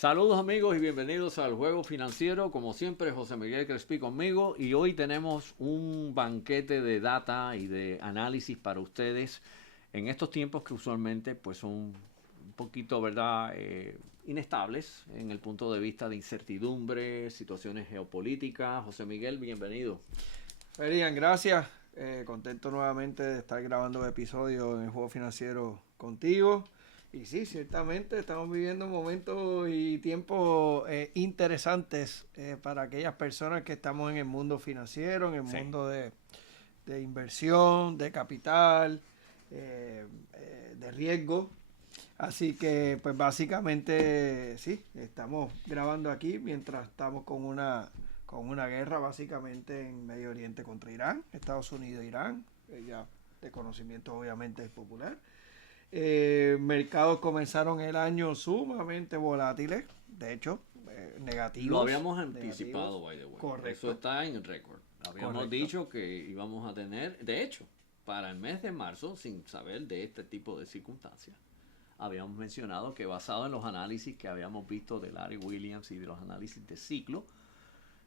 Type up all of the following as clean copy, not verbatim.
Saludos amigos y bienvenidos al Juego Financiero. Como siempre, José Miguel Crespi conmigo y hoy tenemos un banquete de data y de análisis para ustedes en estos tiempos que usualmente pues son un poquito, ¿verdad? Inestables en el punto de vista de incertidumbre, situaciones geopolíticas. José Miguel, bienvenido. Ferian, gracias. Contento nuevamente de estar grabando un episodio en el Juego Financiero contigo. Y sí, ciertamente estamos viviendo momentos y tiempos interesantes para aquellas personas que estamos en el mundo financiero, en el Sí. mundo de inversión, de capital, de riesgo. Así que, pues básicamente, sí, estamos grabando aquí mientras estamos con una guerra básicamente en Medio Oriente contra Irán, Estados Unidos e Irán, ya de conocimiento obviamente es popular. Mercados comenzaron el año sumamente volátiles, de hecho, Lo negativos. habíamos Negativos, anticipado, by the way. Eso correcto, está en el récord. Habíamos correcto. dicho que íbamos a tener, de hecho, para el mes de marzo, sin saber de este tipo de circunstancias, habíamos mencionado que basado en los análisis que habíamos visto de Larry Williams y de los análisis de ciclo,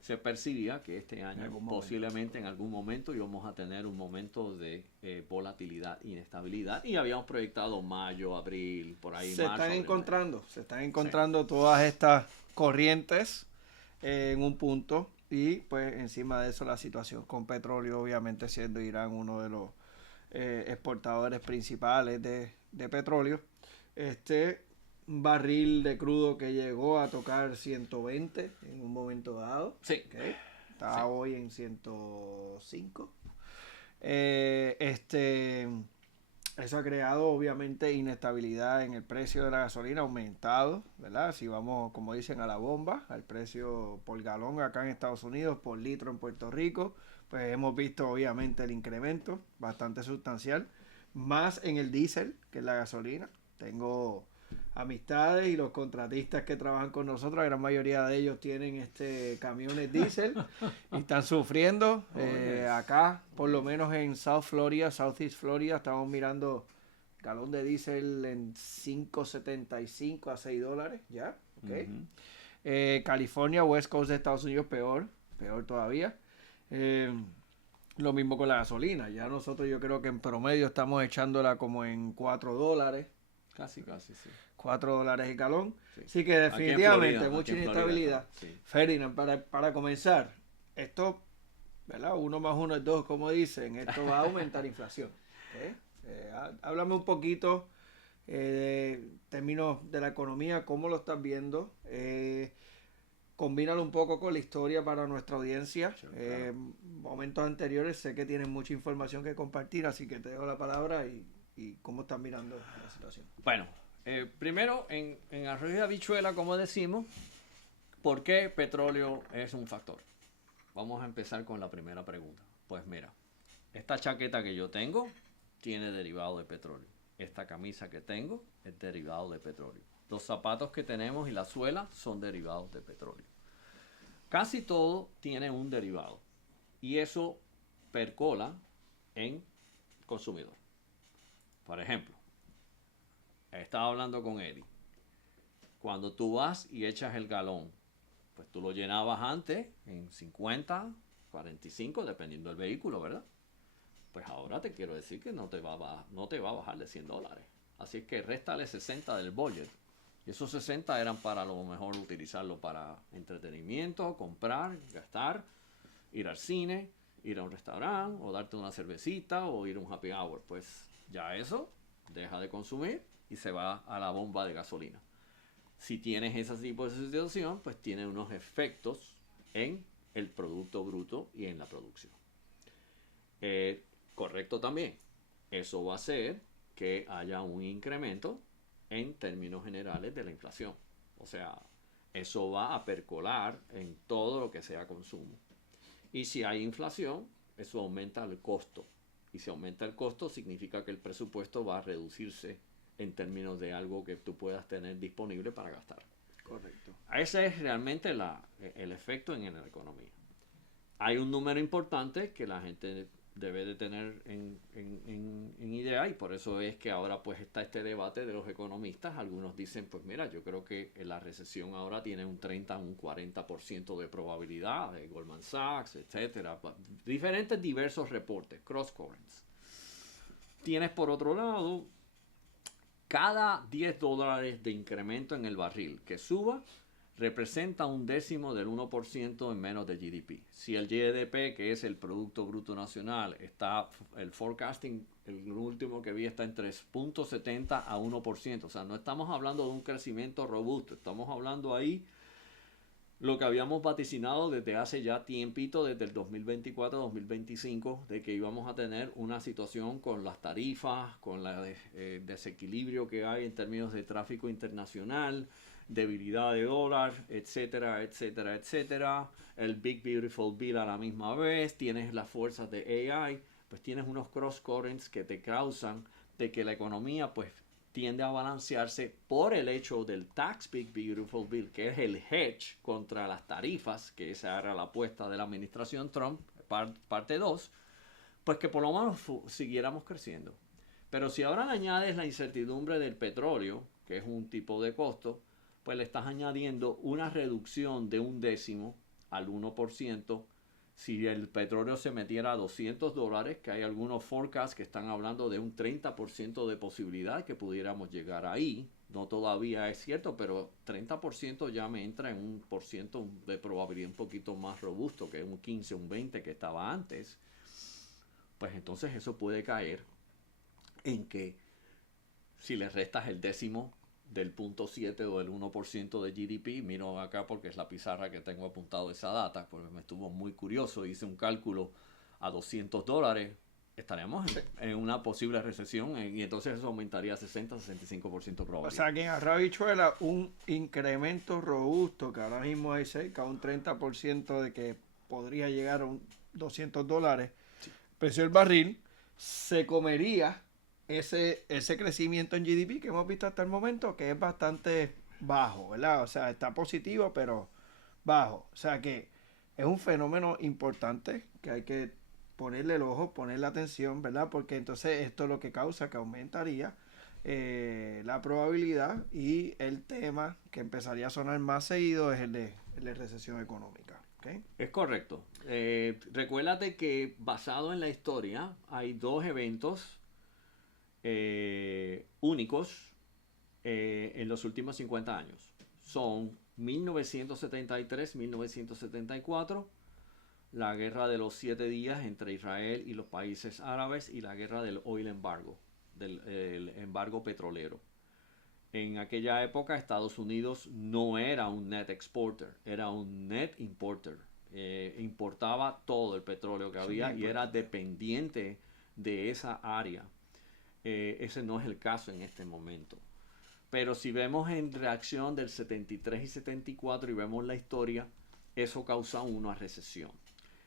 se percibía que este año posiblemente en algún momento íbamos a tener un momento de volatilidad e inestabilidad y habíamos proyectado mayo, abril, por ahí Se marzo, están abril, mayo. encontrando, se están Sí, encontrando todas estas corrientes en un punto y pues encima de eso la situación con petróleo, obviamente siendo Irán uno de los exportadores principales de petróleo. Este barril de crudo que llegó a tocar 120 en un momento dado. sí, Okay. Está sí. hoy en 105. Eh, este, Eso ha creado obviamente inestabilidad en el precio de la gasolina, aumentado, ¿verdad? Si vamos, como dicen, a la bomba, al precio por galón acá en Estados Unidos, por litro en Puerto Rico, pues hemos visto obviamente el incremento bastante sustancial, más en el diésel que en la gasolina. Tengo amistades y los contratistas que trabajan con nosotros, la gran mayoría de ellos tienen camiones diésel y están sufriendo. Acá, por lo menos en South Florida, Southeast Florida, estamos mirando galón de diésel en 5.75 a $6 ya. Okay. California, West Coast de Estados Unidos, peor todavía. Eh, lo mismo con la gasolina. Ya nosotros yo creo que en promedio estamos echándola como en $4. Casi, casi, sí. $4 el galón. Sí. Así que definitivamente mucha Aquí en Florida inestabilidad. sí. Ferdinand, para comenzar, esto, ¿verdad? 1 más 1 es 2, como dicen. Esto va a aumentar inflación. ¿Okay? Háblame un poquito de términos de la economía, cómo lo estás viendo. Combínalo un poco con la historia para nuestra audiencia. Sí, claro. Momentos anteriores, sé que tienes mucha información que compartir, así que te dejo la palabra y cómo estás mirando la situación. Bueno, primero en arroz y habichuela, como decimos, ¿por qué petróleo es un factor? Vamos a empezar con la primera pregunta. Pues mira, esta chaqueta que yo tengo tiene derivado de petróleo. Esta camisa que tengo es derivado de petróleo. Los zapatos que tenemos y la suela son derivados de petróleo. Casi todo tiene un derivado y eso percola en consumidor. Por ejemplo, estaba hablando con Eddie. Cuando tú vas y echas el galón, pues tú lo llenabas antes en 50, 45, dependiendo del vehículo, ¿verdad? Pues ahora te quiero decir que no te va a bajar de $100. Así es que réstale 60 del budget. Y esos 60 eran para lo mejor utilizarlo para entretenimiento, comprar, gastar, ir al cine, ir a un restaurante, o darte una cervecita, o ir a un happy hour. Pues ya eso deja de consumir y se va a la bomba de gasolina. Si tienes ese tipo de situación, pues tiene unos efectos en el producto bruto y en la producción. Correcto también. Eso va a hacer que haya un incremento en términos generales de la inflación. O sea, eso va a percolar en todo lo que sea consumo. Y si hay inflación, eso aumenta el costo. Y si aumenta el costo, significa que el presupuesto va a reducirse en términos de algo que tú puedas tener disponible para gastar. Correcto. Ese es realmente el efecto en la economía. Hay un número importante que la gente debe de tener en idea, y por eso es que ahora pues está este debate de los economistas. Algunos dicen, pues mira, yo creo que la recesión ahora tiene un 30, un 40% de probabilidad, de Goldman Sachs, etcétera. Diferentes diversos reportes, cross currents. Tienes por otro lado, cada $10 de incremento en el barril que suba representa un décimo del 1% en menos de GDP. Si el GDP, que es el Producto Bruto Nacional, está, el forecasting, el último que vi, está en 3.70 a 1%. O sea, no estamos hablando de un crecimiento robusto, estamos hablando ahí lo que habíamos vaticinado desde hace ya tiempito, desde el 2024-2025, de que íbamos a tener una situación con las tarifas, con el desequilibrio que hay en términos de tráfico internacional, debilidad de dólar, etcétera, etcétera, etcétera. El Big Beautiful Bill a la misma vez, tienes las fuerzas de AI, pues tienes unos cross currents que te causan de que la economía pues tiende a balancearse por el hecho del Tax Big Beautiful Bill, que es el hedge contra las tarifas, que esa era la apuesta de la administración Trump, parte 2, pues que por lo menos siguiéramos creciendo. Pero si ahora le añades la incertidumbre del petróleo, que es un tipo de costo, pues le estás añadiendo una reducción de un décimo al 1%. Si el petróleo se metiera a $200, que hay algunos forecasts que están hablando de un 30% de posibilidad que pudiéramos llegar ahí. No todavía es cierto, pero 30% ya me entra en un por ciento de probabilidad un poquito más robusto que un 15, un 20 que estaba antes. Pues entonces eso puede caer en que si le restas el décimo del 0.7 o del 1% de GDP, miro acá porque es la pizarra que tengo apuntado esa data, porque me estuvo muy curioso, hice un cálculo a $200, estaríamos en una posible recesión, y entonces eso aumentaría 60-65% probabilidad. O sea que en arroz habichuela un incremento robusto, que ahora mismo hay cerca un 30% de que podría llegar a un $200, precio del barril, se comería ese crecimiento en GDP que hemos visto hasta el momento, que es bastante bajo, ¿verdad? O sea, está positivo, pero bajo. O sea que es un fenómeno importante que hay que ponerle el ojo, ponerle atención, ¿verdad? Porque entonces esto es lo que causa que aumentaría la probabilidad, y el tema que empezaría a sonar más seguido es el de recesión económica. ¿Okay? Es correcto. Recuérdate que basado en la historia hay dos eventos únicos en los últimos 50 años. Son 1973-1974, la guerra de los 7 días entre Israel y los países árabes, y la guerra del oil embargo, del embargo petrolero. En aquella época Estados Unidos no era un net exporter, era un net importer. Importaba todo el petróleo que había y era dependiente de esa área. Ese no es el caso en este momento. Pero si vemos en reacción del 73 y 74 y vemos la historia, eso causa una recesión.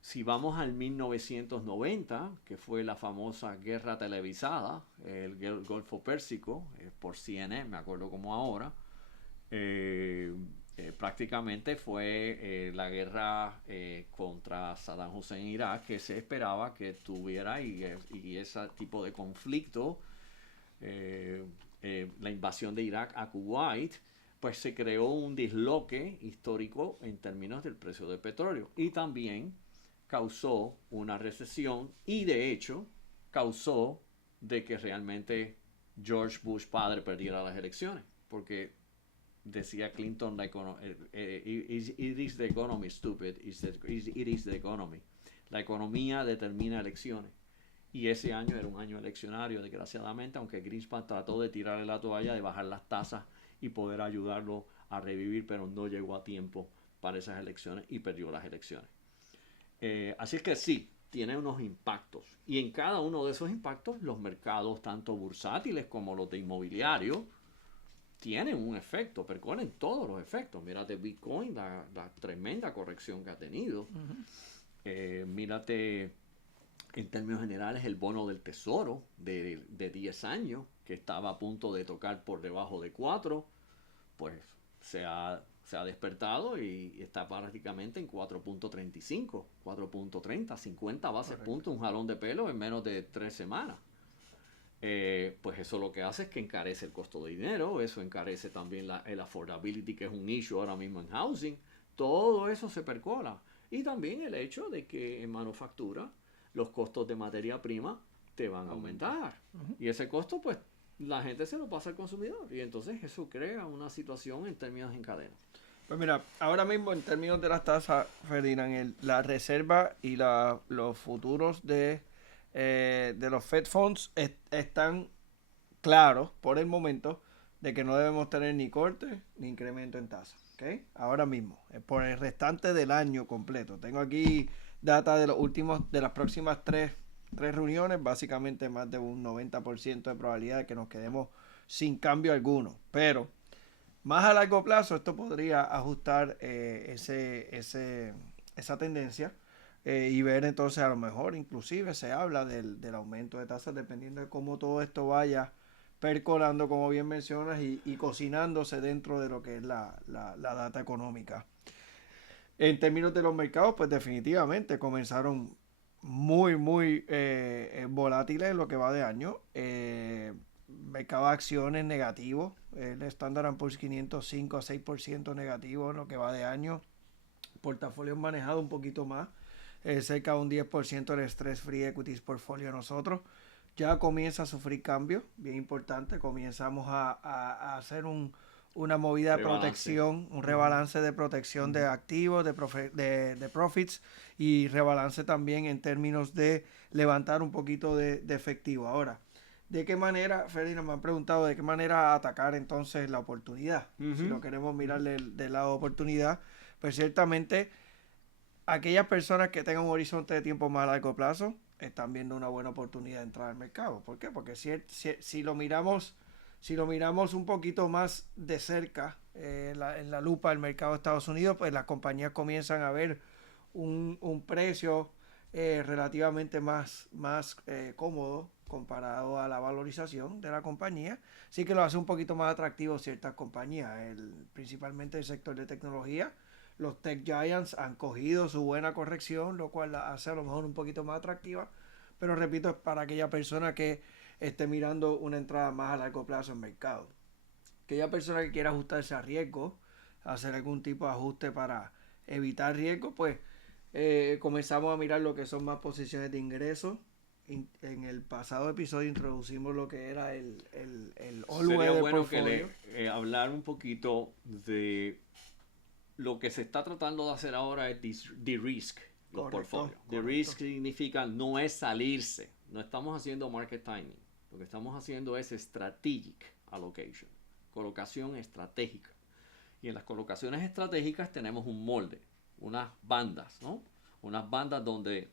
Si vamos al 1990, que fue la famosa guerra televisada, el Golfo Pérsico, por CNN, me acuerdo como ahora, prácticamente fue la guerra contra Saddam Hussein en Irak, que se esperaba que tuviera, y ese tipo de conflicto, la invasión de Irak a Kuwait, pues se creó un disloque histórico en términos del precio del petróleo, y también causó una recesión, y de hecho causó de que realmente George Bush padre perdiera las elecciones, porque decía Clinton, it is the economy, stupid, it is the economy. La economía determina elecciones. Y ese año era un año eleccionario, desgraciadamente, aunque Greenspan trató de tirarle la toalla, de bajar las tasas y poder ayudarlo a revivir, pero no llegó a tiempo para esas elecciones y perdió las elecciones. Así que sí, tiene unos impactos. Y en cada uno de esos impactos, los mercados, tanto bursátiles como los de inmobiliario, tienen un efecto, perconen todos los efectos. Mírate Bitcoin, la tremenda corrección que ha tenido. Mírate, en términos generales, el bono del tesoro de 10 años, que estaba a punto de tocar por debajo de 4, pues se ha se ha despertado y está prácticamente en 4.35, 4.30, 50 bases puntos, un jalón de pelo en menos de 3 semanas. Pues eso lo que hace es que encarece el costo de dinero, eso encarece también el affordability, que es un issue ahora mismo en housing. Todo eso se percola. Y también el hecho de que en manufactura los costos de materia prima te van a aumentar. Y ese costo, pues, la gente se lo pasa al consumidor. Y entonces eso crea una situación en términos en cadena. Pues mira, ahora mismo en términos de las tasas, Ferdinand, la reserva y los futuros de los Fed Funds están claros por el momento de que no debemos tener ni corte ni incremento en tasas. ¿Okay? Ahora mismo, por el restante del año completo. Tengo aquí data de de las próximas tres reuniones, básicamente más de un 90% de probabilidad de que nos quedemos sin cambio alguno. Pero más a largo plazo esto podría ajustar esa tendencia y ver entonces a lo mejor inclusive se habla del aumento de tasas dependiendo de cómo todo esto vaya percolando, como bien mencionas, y cocinándose dentro de lo que es la data económica. En términos de los mercados, pues definitivamente comenzaron muy volátiles lo que va de año. Mercado de acciones negativo, el Standard & Poor's 500 5 a 6% negativo en lo que va de año. Portafolios manejados un poquito más, cerca de un 10% del Stress Free Equities Portfolio nosotros. Ya comienza a sufrir cambios, bien importante. Comenzamos a hacer una movida de protección, un rebalance de protección de activos, de profits y rebalance también en términos de levantar un poquito de efectivo. Ahora, ¿de qué manera, Ferdinand, me han preguntado, de qué manera atacar entonces la oportunidad? Si lo queremos mirar del lado de oportunidad, pues ciertamente aquellas personas que tengan un horizonte de tiempo más a largo plazo están viendo una buena oportunidad de entrar al mercado. ¿Por qué? Porque si lo miramos un poquito más de cerca en la lupa del mercado de Estados Unidos, pues las compañías comienzan a ver un precio relativamente más cómodo comparado a la valorización de la compañía. Sí que lo hace un poquito más atractivo ciertas compañías, principalmente el sector de tecnología. Los tech giants han cogido su buena corrección, lo cual la hace a lo mejor un poquito más atractiva. Pero repito, es para aquella persona que esté mirando una entrada más a largo plazo en mercado. Aquella persona que quiera ajustarse a riesgo, hacer algún tipo de ajuste para evitar riesgo, pues comenzamos a mirar lo que son más posiciones de ingresos. En el pasado episodio introducimos lo que era el Sería bueno que hablar un poquito de lo que se está tratando de hacer ahora es de-risk los portfolios. De-risk significa no es salirse, no estamos haciendo market timing, lo que estamos haciendo es strategic allocation, colocación estratégica. Y en las colocaciones estratégicas tenemos un molde, unas bandas, ¿no? Unas bandas donde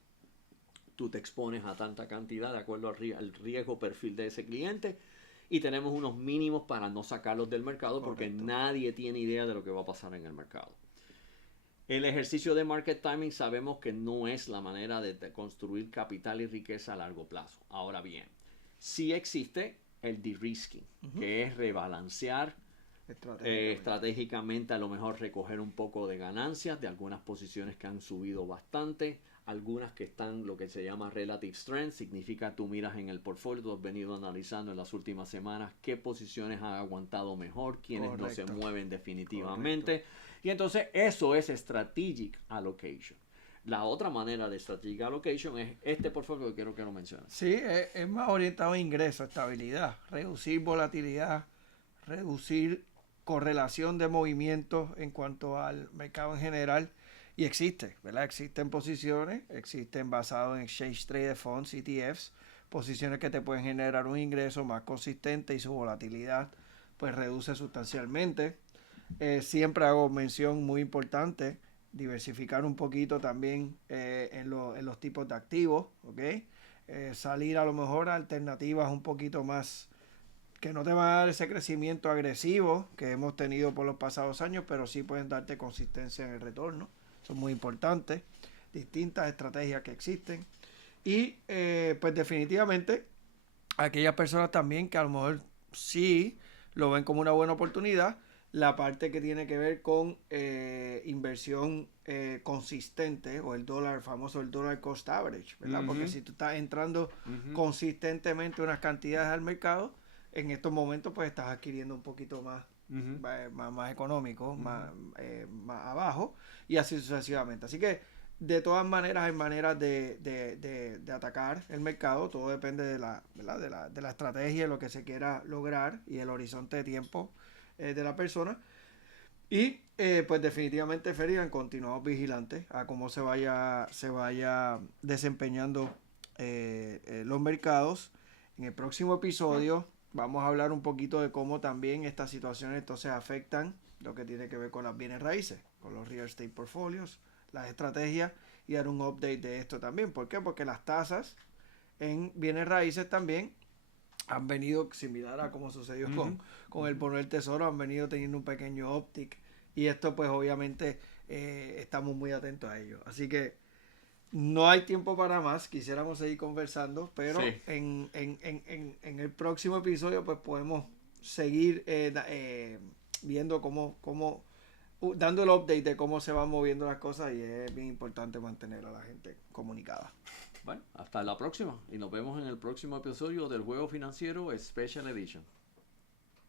tú te expones a tanta cantidad de acuerdo al riesgo perfil de ese cliente y tenemos unos mínimos para no sacarlos del mercado porque nadie tiene idea de lo que va a pasar en el mercado. El ejercicio de market timing sabemos que no es la manera de construir capital y riqueza a largo plazo. Ahora bien, sí existe el de-risking, que es rebalancear estratégicamente, a lo mejor recoger un poco de ganancias de algunas posiciones que han subido bastante, algunas que están lo que se llama relative strength, significa tú miras en el portfolio, tú has venido analizando en las últimas semanas qué posiciones han aguantado mejor, quiénes no se mueven definitivamente. Y entonces eso es strategic allocation. La otra manera de strategic allocation es este portfolio que quiero que lo menciones. Sí, es más orientado a ingreso, estabilidad, reducir volatilidad, reducir correlación de movimientos en cuanto al mercado en general. Y existe, ¿verdad? Existen posiciones, existen basados en Exchange Traded Funds, ETFs, posiciones que te pueden generar un ingreso más consistente y su volatilidad pues reduce sustancialmente. Siempre hago mención muy importante, diversificar un poquito también en los tipos de activos, ¿ok? Salir a lo mejor a alternativas un poquito más que no te van a dar ese crecimiento agresivo que hemos tenido por los pasados años, pero sí pueden darte consistencia en el retorno. Son muy importantes, distintas estrategias que existen. Y pues definitivamente aquellas personas también que a lo mejor sí lo ven como una buena oportunidad, la parte que tiene que ver con inversión consistente o el dólar, famoso el dólar cost average, ¿verdad? Porque si tú estás entrando consistentemente unas cantidades al mercado, en estos momentos pues estás adquiriendo un poquito más, más económico, más abajo y así sucesivamente. Así que de todas maneras hay maneras de atacar el mercado, todo depende de ¿verdad? de la estrategia, lo que se quiera lograr y el horizonte de tiempo de la persona. Y pues definitivamente, Ferdinand, continuamos vigilantes a cómo se vaya desempeñando los mercados. En el próximo episodio vamos a hablar un poquito de cómo también estas situaciones entonces afectan lo que tiene que ver con las bienes raíces, con los real estate portfolios, las estrategias y dar un update de esto también. ¿Por qué? Porque las tasas en bienes raíces también han venido, similar a como sucedió con el bono del tesoro, han venido teniendo un pequeño uptick y esto pues obviamente estamos muy atentos a ello. Así que no hay tiempo para más, quisiéramos seguir conversando, pero Sí. en el próximo episodio pues podemos seguir viendo dando el update de cómo se van moviendo las cosas y es bien importante mantener a la gente comunicada. Bueno, hasta la próxima y nos vemos en el próximo episodio del Juego Financiero Special Edition.